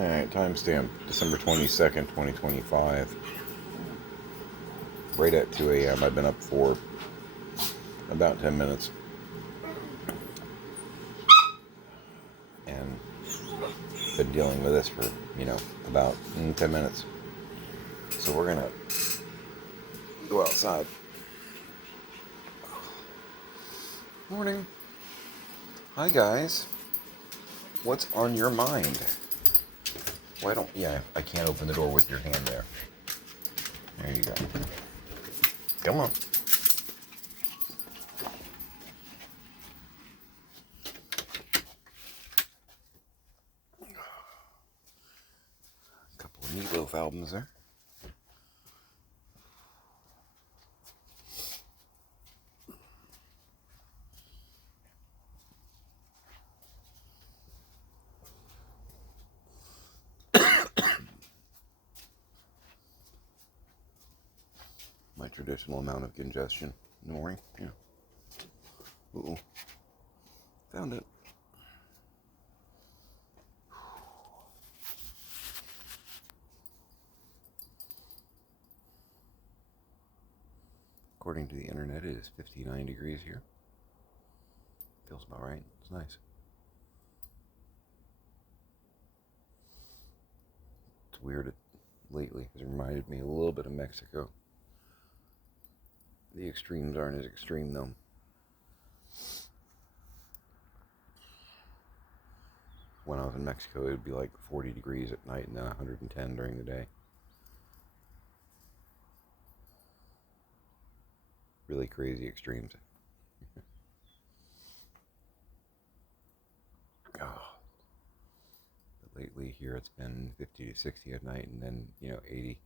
Alright, timestamp December 22nd, 2025. Right at 2 a.m. I've been up for about 10 minutes. And been dealing with this for, about 10 minutes. So we're gonna go outside. Morning. Hi guys. What's on your mind? Why don't... Yeah, I can't open the door with your hand there. There you go. Come on. A couple of Meatloaf albums there. My traditional amount of congestion in the morning. Yeah. Uh-oh. Found it. According to the internet, it is 59 degrees here. Feels about right. It's nice. It's weird lately. It reminded me a little bit of Mexico. The extremes aren't as extreme though. When I was in Mexico, it would be like 40 degrees at night and then 110 during the day. Really crazy extremes. Oh. But lately here it's been 50 to 60 at night and then, 80.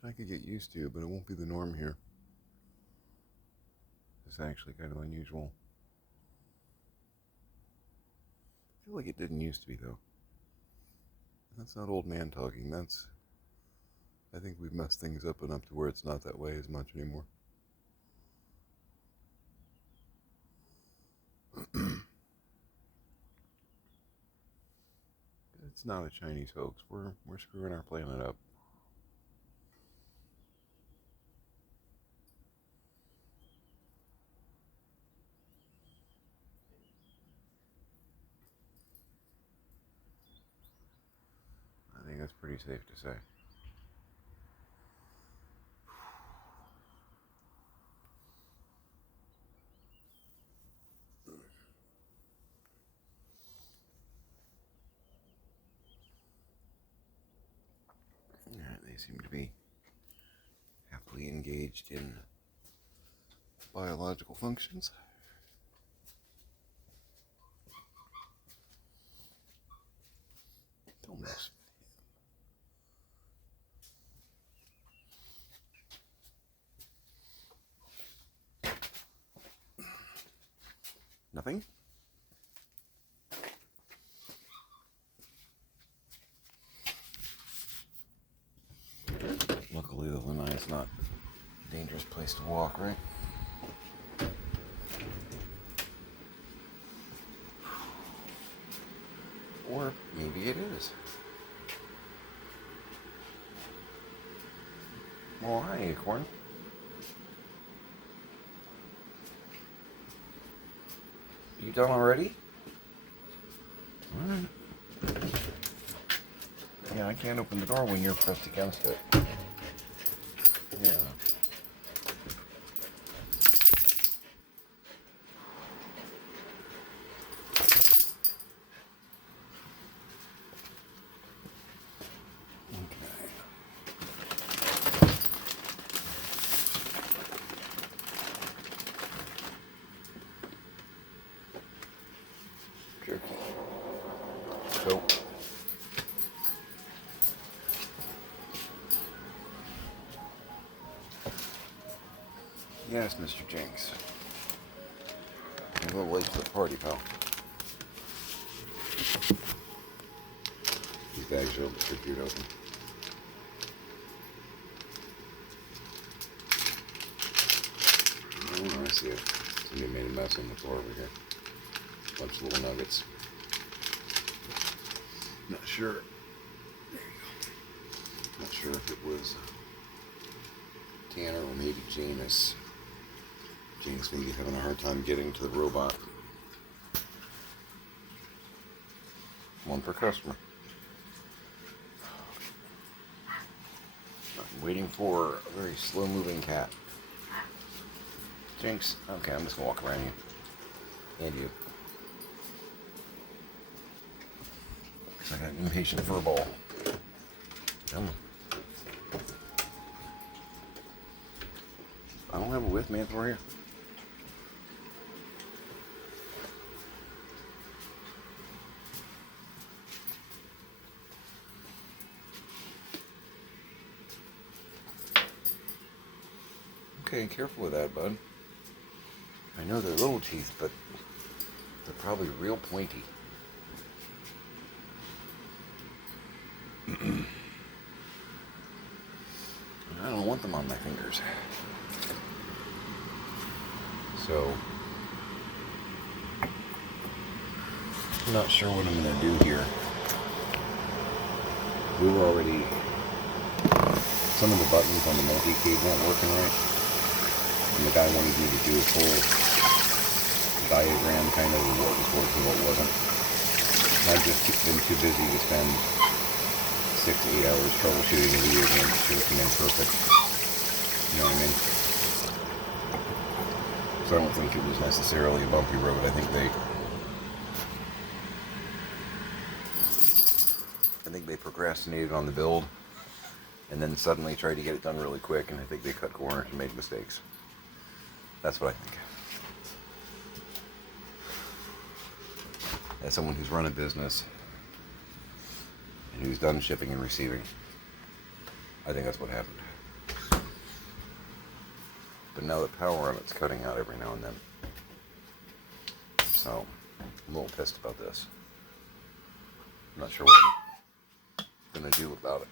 Which I could get used to, but it won't be the norm here. It's actually kind of unusual. I feel like it didn't used to be, though. That's not old man talking. I think we've messed things up enough to where it's not that way as much anymore. It's not a Chinese hoax. We're screwing our planet up. I think that's pretty safe to say. Yeah, they seem to be happily engaged in biological functions. Don't mess. Nothing? Luckily, the lanai is not a dangerous place to walk, right? Or maybe it is. Well, hi, Acorn. You done already? Alright. Yeah, I can't open the door when you're pressed against it. Yeah. Jerky. Coke. Yes, Mr. Jinx. I'm a little late to the party, pal. These bags are secured open. Oh, I see it. Somebody made a mess on the floor over here. Bunch of little nuggets. Not sure. There you go. Not sure if it was Tanner or maybe Jameis. James maybe having a hard time getting to the robot. One per customer. I'm waiting for a very slow moving cat. Jinx. Okay, I'm just gonna walk around you. And you. Because I got an impatient fur ball. Come on. I don't have a whiff man for you. Okay, careful with that, bud. I know they're little teeth, but they're probably real pointy. I don't want them on my fingers. So, I'm not sure what I'm going to do here. We were already... Some of the buttons on the multi-cage weren't working right. And the guy wanted you to do a full diagram kind of what was working, what wasn't. And I've just been too busy to spend 6 to 8 hours troubleshooting a video game to come in perfect. You know what I mean? So I don't think it was necessarily a bumpy road. I think they procrastinated on the build and then suddenly tried to get it done really quick, and I think they cut corners and made mistakes. That's what I think. As someone who's run a business and who's done shipping and receiving, I think that's what happened. But now the power on it's cutting out every now and then. So, I'm a little pissed about this. I'm not sure what I'm going to do about it.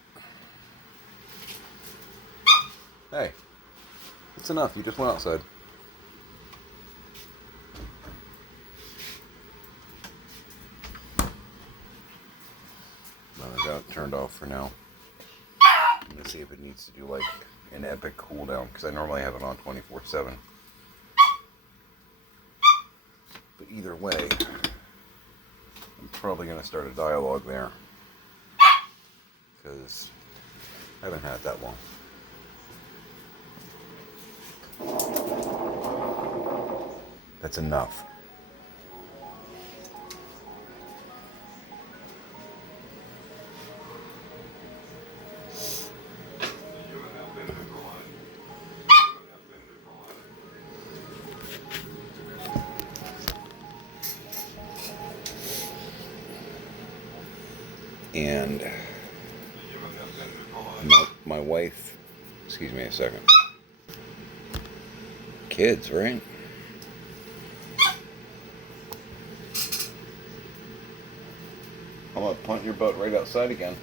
Hey, it's enough. You just went outside. Well, I got it turned off for now. I'm going to see if it needs to do like an epic cooldown, because I normally have it on 24/7. But either way, I'm probably going to start a dialogue there, because I haven't had it that long. That's enough. And my wife, excuse me a second. Kids, right? I'm gonna punt your butt right outside again.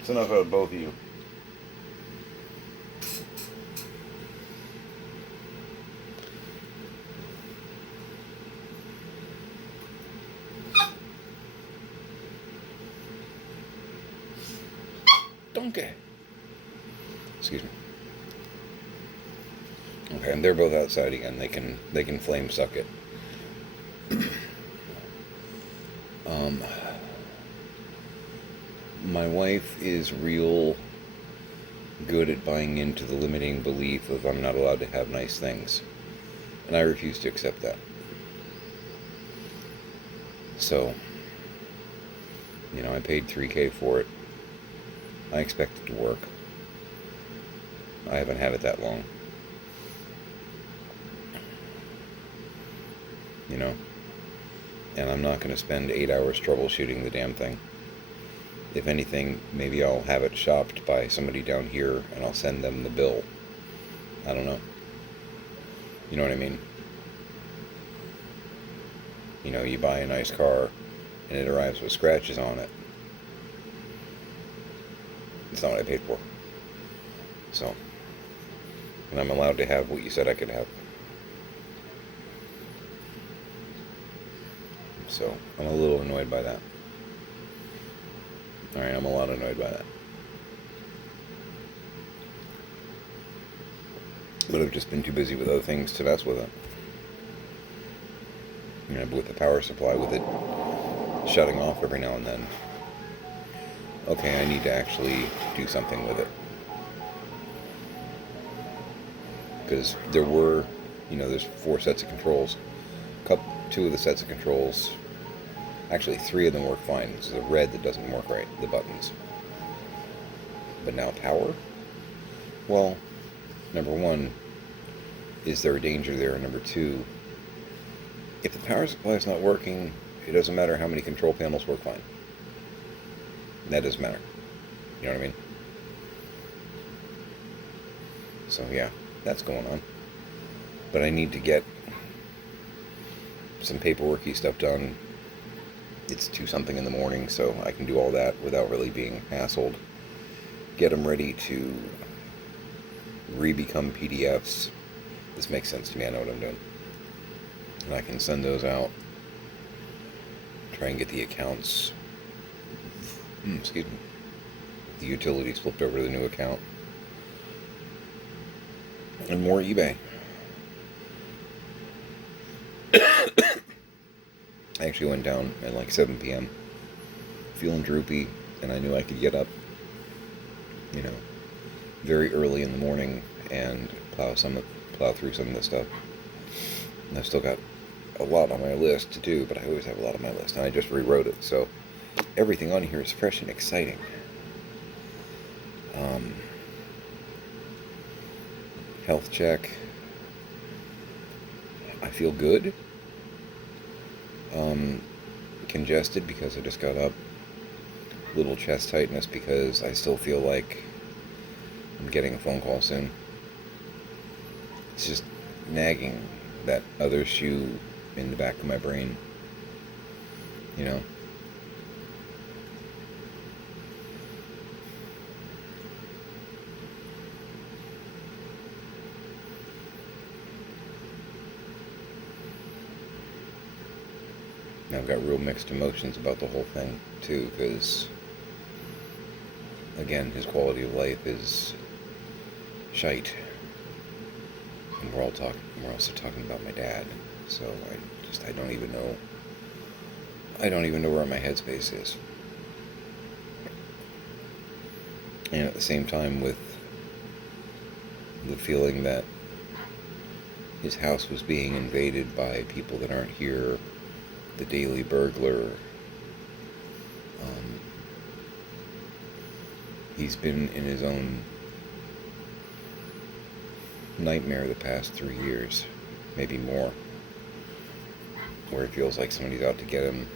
It's enough out of both of you. Donkey. Excuse me. Okay, and they're both outside again. They can flame suck it. My wife is real good at buying into the limiting belief of I'm not allowed to have nice things, and I refuse to accept that. So, I paid $3,000 for it. I expect it to work. I haven't had it that long. And I'm not going to spend 8 hours troubleshooting the damn thing. If anything, maybe I'll have it shopped by somebody down here and I'll send them the bill. I don't know. You know what I mean? You buy a nice car and it arrives with scratches on it, it's not what I paid for. So, and I'm allowed to have what you said I could have. So, I'm a little annoyed by that. Alright, I'm a lot annoyed by that. But I've just been too busy with other things to mess with it. You know, with the power supply, with it shutting off every now and then. Okay, I need to actually do something with it. Because there were, there's 4 sets of controls. 2 of the sets of controls, actually 3 of them work fine. It's the red that doesn't work right, the buttons. But now power? Well, number 1, is there a danger there? And number 2, if the power supply is not working, it doesn't matter how many control panels work fine. That doesn't matter. You know what I mean? So yeah, that's going on. But I need to get some paperworky stuff done. It's 2-something in the morning, so I can do all that without really being hassled. Get them ready to re-become PDFs. This makes sense to me. I know what I'm doing. And I can send those out. Try and get the accounts, excuse me, the utilities flipped over to the new account. And more eBay. I actually went down at like 7 p.m. feeling droopy, and I knew I could get up, very early in the morning and plow through some of the stuff. And I've still got a lot on my list to do, but I always have a lot on my list, and I just rewrote it, so everything on here is fresh and exciting. Health check. I feel good. Congested because I just got up. Little chest tightness because I still feel like I'm getting a phone call soon. It's just nagging, that other shoe in the back of my brain. And I've got real mixed emotions about the whole thing, too, because, again, his quality of life is shite. And we're also talking about my dad, so I don't even know where my headspace is. And at the same time, with the feeling that his house was being invaded by people that aren't here, the daily burglar. He's been in his own nightmare the past 3 years, maybe more, where it feels like somebody's out to get him.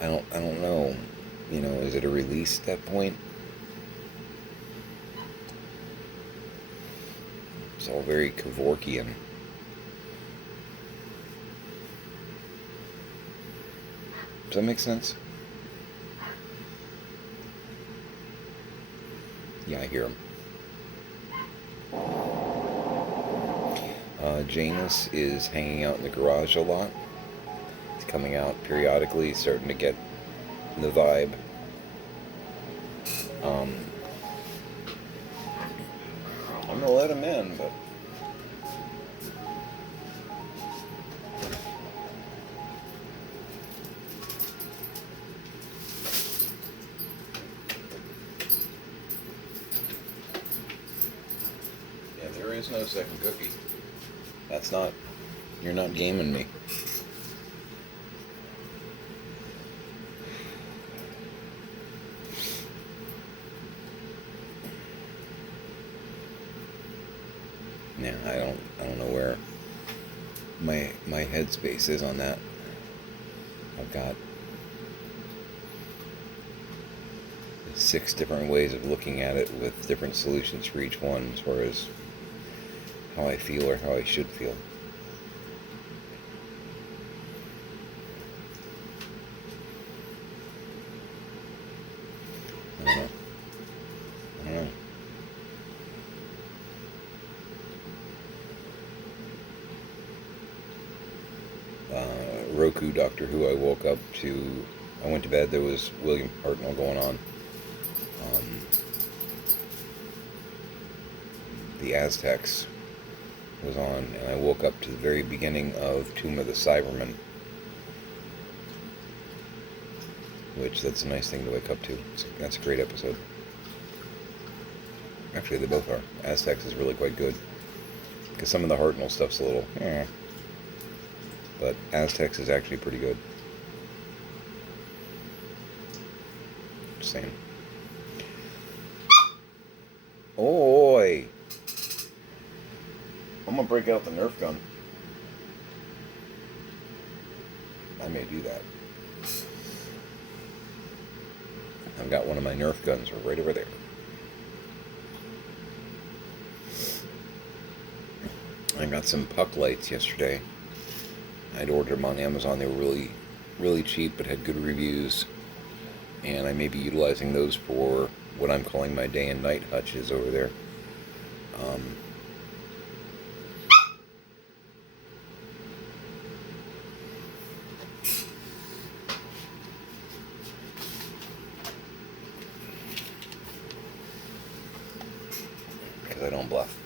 I don't know. Is it a release at that point? It's all very Kevorkian. Does that make sense? Yeah, I hear him. Janus is hanging out in the garage a lot. He's coming out periodically, starting to get the vibe. I'm gonna let him in, but yeah, there is no second cookie. You're not gaming me. Yeah, I don't know where my headspace is on that. I've got 6 different ways of looking at it with different solutions for each one as far as how I feel or how I should feel. don't know. I don't know. Roku Doctor Who, I woke up to, I went to bed, there was William Hartnell going on. The Aztecs was on, and I woke up to the very beginning of Tomb of the Cybermen, which, that's a nice thing to wake up to. That's a great episode. Actually, they both are. Aztecs is really quite good, because some of the Hartnell stuff's a little, but Aztecs is actually pretty good. Just saying. Oi! I'm gonna break out the Nerf gun. I may do that. I've got one of my Nerf guns right over there. I got some puck lights yesterday. I'd ordered them on Amazon. They were really, really cheap, but had good reviews. And I may be utilizing those for what I'm calling my day and night hutches over there. Because I don't bluff.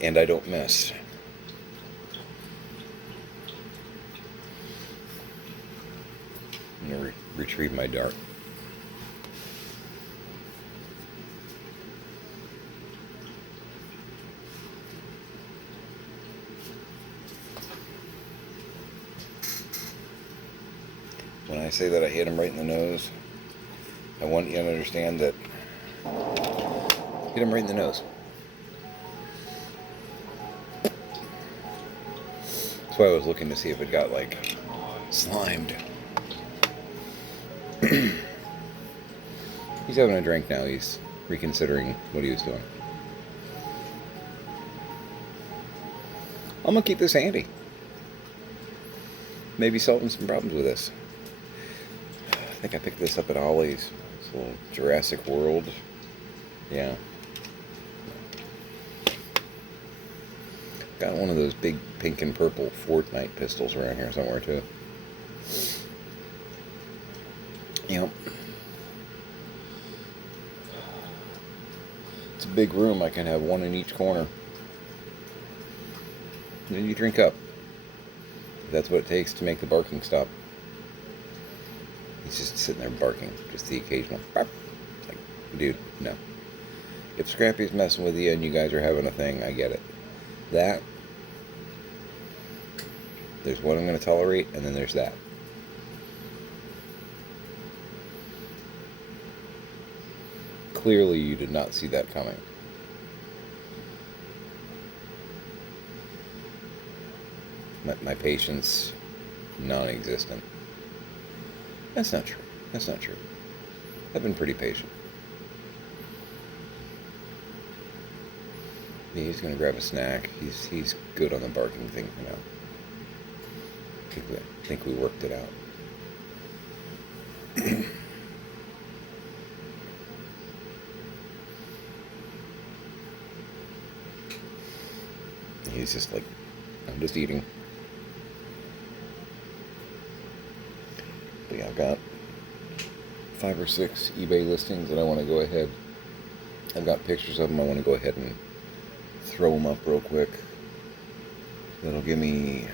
And I don't miss. I'm going to retrieve my dart. When I say that I hit him right in the nose, I want you to understand that hit him right in the nose. That's why I was looking to see if it got, like, slimed. He's having a drink now. He's reconsidering what he was doing. I'm going to keep this handy. Maybe solving some problems with this. I think I picked this up at Ollie's. It's a little Jurassic World. Yeah. Got one of those big pink and purple Fortnite pistols around here somewhere too. Yep. It's a big room. I can have one in each corner. And then you drink up. That's what it takes to make the barking stop. He's just sitting there barking. Just the occasional bark. Like, dude, no. If Scrappy's messing with you and you guys are having a thing, I get it. That, there's what I'm going to tolerate, and then there's that. Clearly you did not see that coming. My patience, non-existent. That's not true. That's not true. I've been pretty patient. Yeah, he's going to grab a snack. He's good on the barking thing for now. I think we worked it out. He's just like, I'm just eating. But yeah, I've got 5 or 6 eBay listings that I want to go ahead. I've got pictures of them. I want to go ahead and throw them up real quick. That'll give me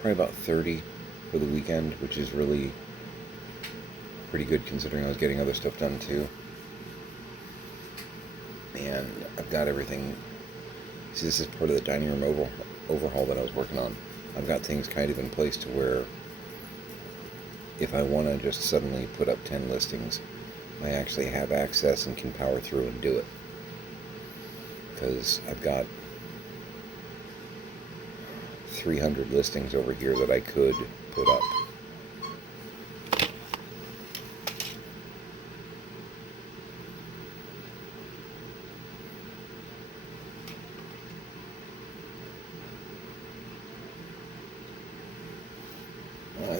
probably about 30 for the weekend, which is really pretty good considering I was getting other stuff done too. And I've got everything. See, this is part of the dining room overhaul that I was working on. I've got things kind of in place to where if I want to just suddenly put up 10 listings, I actually have access and can power through and do it. Because I've got 300 listings over here that I could put up.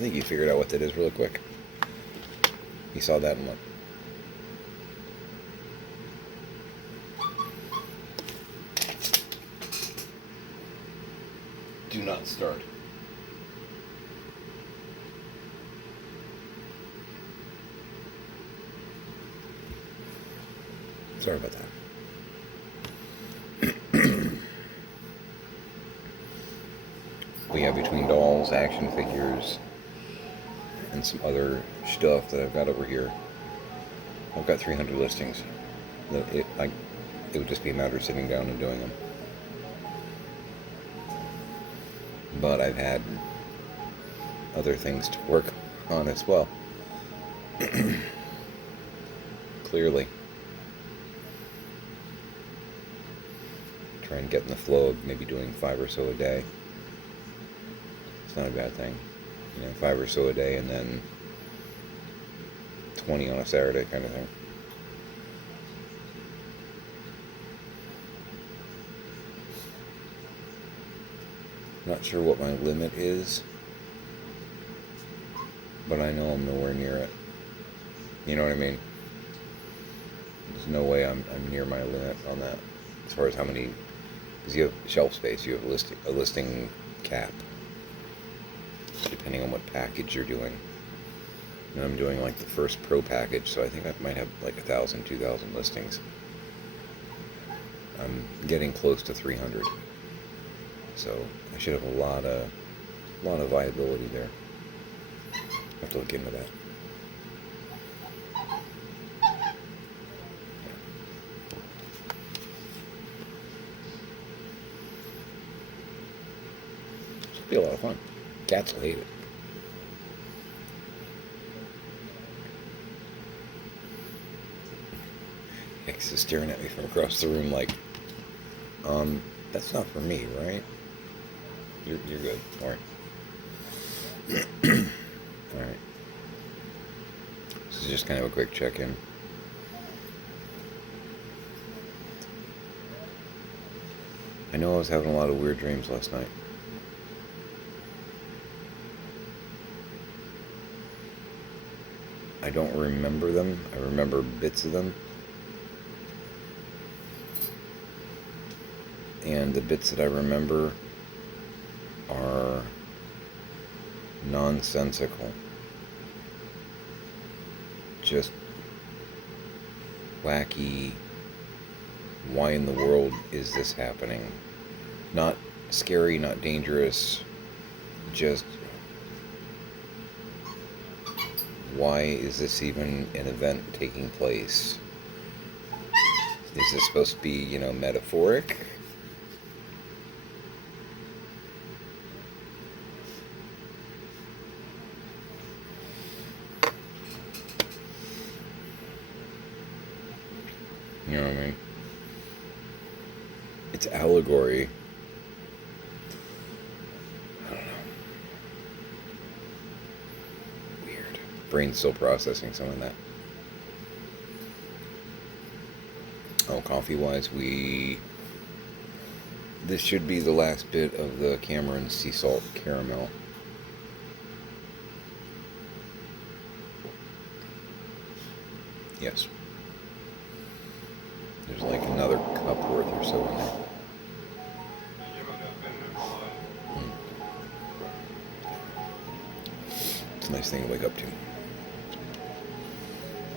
think you figured out what that is really quick. You saw that and what? Do not start. Sorry about that. We have between dolls, action figures, and some other stuff that I've got over here. I've got 300 listings. It would just be a matter of sitting down and doing them. But I've had other things to work on as well. Clearly. Try and get in the flow of maybe doing 5 or so a day. It's not a bad thing. 5 or so a day and then 20 on a Saturday kind of thing. Not sure what my limit is, but I know I'm nowhere near it. You know what I mean? There's no way I'm near my limit on that as far as how many, because you have shelf space, you have a listing cap, depending on what package you're doing. And I'm doing like the first pro package, so I think I might have like 1,000, 2,000 listings. I'm getting close to 300, so I should have a lot of viability there. I have to look into that. It'll be a lot of fun. Cats will hate it. X is staring at me from across the room like, that's not for me, right? You're good. Alright. Alright. This is just kind of a quick check-in. I know I was having a lot of weird dreams last night. I don't remember them. I remember bits of them. And the bits that I remember are nonsensical. Just wacky. Why in the world is this happening? Not scary, not dangerous. Just why is this even an event taking place? Is this supposed to be, metaphoric? You know what I mean? It's allegory. I don't know. Weird. Brain's still processing some of that. Oh, coffee-wise, this should be the last bit of the Cameron Sea Salt Caramel. Yes. There's like another cup worth or so in there. It's a nice thing to wake up to.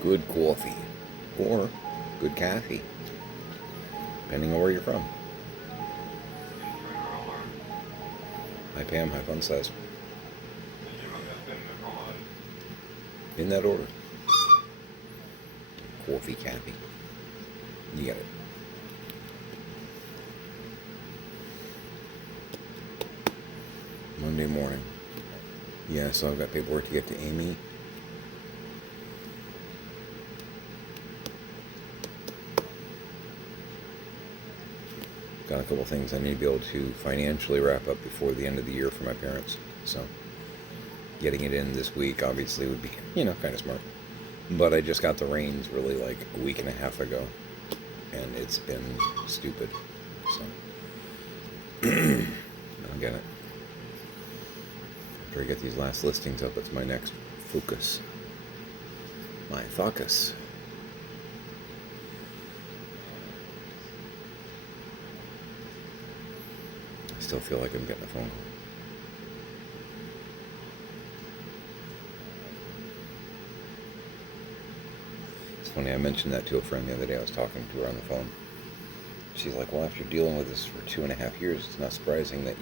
Good coffee. Or good coffee. Depending on where you're from. Hi Pam, hi Fun Size. In that order. Coffee, coffee. You got it. Monday morning. Yeah, so I've got paperwork to get to Amy. Got a couple things I need to be able to financially wrap up before the end of the year for my parents. So, getting it in this week obviously would be, kind of smart. But I just got the reins really like a week and a half ago. And it's been stupid. So, I'll get it. After I get these last listings up, it's my next focus. My focus. I still feel like I'm getting a phone call. It's funny, I mentioned that to a friend the other day. I was talking to her on the phone. She's like, well, after dealing with this for 2.5 years, it's not surprising that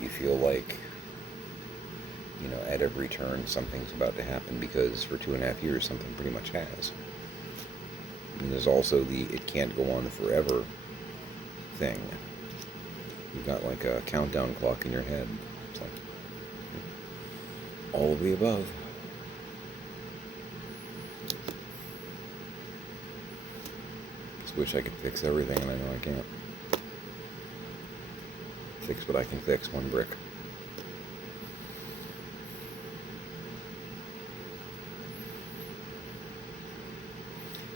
you feel like, you know, at every turn something's about to happen, because for 2.5 years something pretty much has. And there's also the it can't go on forever thing. You've got like a countdown clock in your head. It's like all of the above. Just wish I could fix everything, and I know I can't. Fix what I can fix, one brick.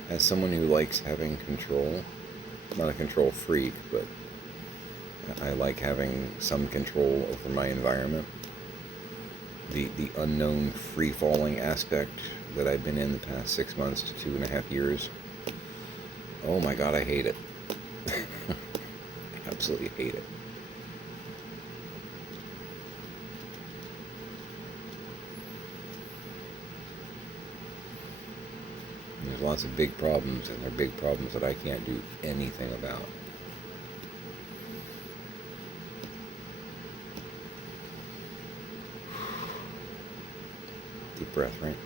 As someone who likes having control, I'm not a control freak, but I like having some control over my environment. The unknown free-falling aspect that I've been in the past 6 months to 2.5 years, oh my god, I hate it. I absolutely hate it. There's lots of big problems, and they're big problems that I can't do anything about. Deep breath, right?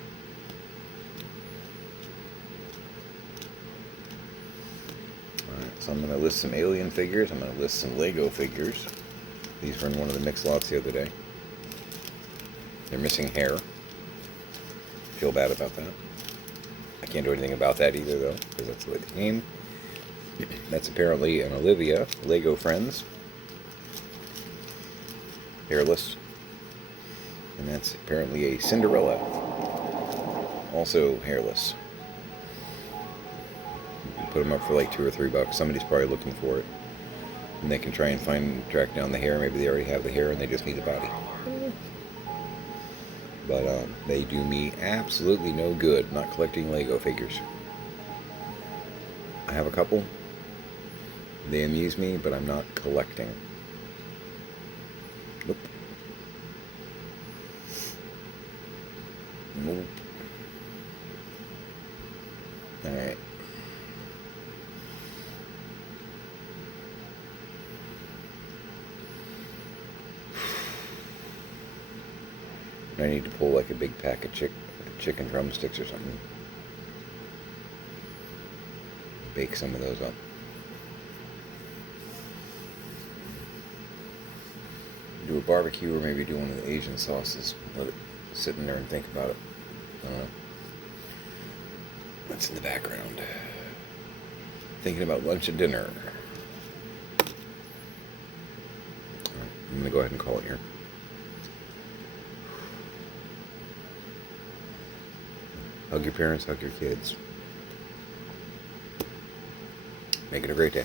Alright, so I'm going to list some alien figures. I'm going to list some Lego figures. These were in one of the mix lots the other day. They're missing hair. Feel bad about that. I can't do anything about that either, though, because that's the way they came. That's apparently an Olivia, Lego Friends. Hairless. And that's apparently a Cinderella. Also hairless. You put them up for like $2 or $3. Somebody's probably looking for it. And they can try and track down the hair. Maybe they already have the hair and they just need the body. But they do me absolutely no good not collecting Lego figures. I have a couple. They amuse me, but I'm not collecting. Nope. Nope. Alright. I need to pull like a big pack of chicken drumsticks or something. Bake some of those up. Do a barbecue, or maybe do one of the Asian sauces. Let it sit in there and think about it. I don't know. What's in the background? Thinking about lunch and dinner. Alright, I'm going to go ahead and call it here. Hug your parents, hug your kids. Make it a great day.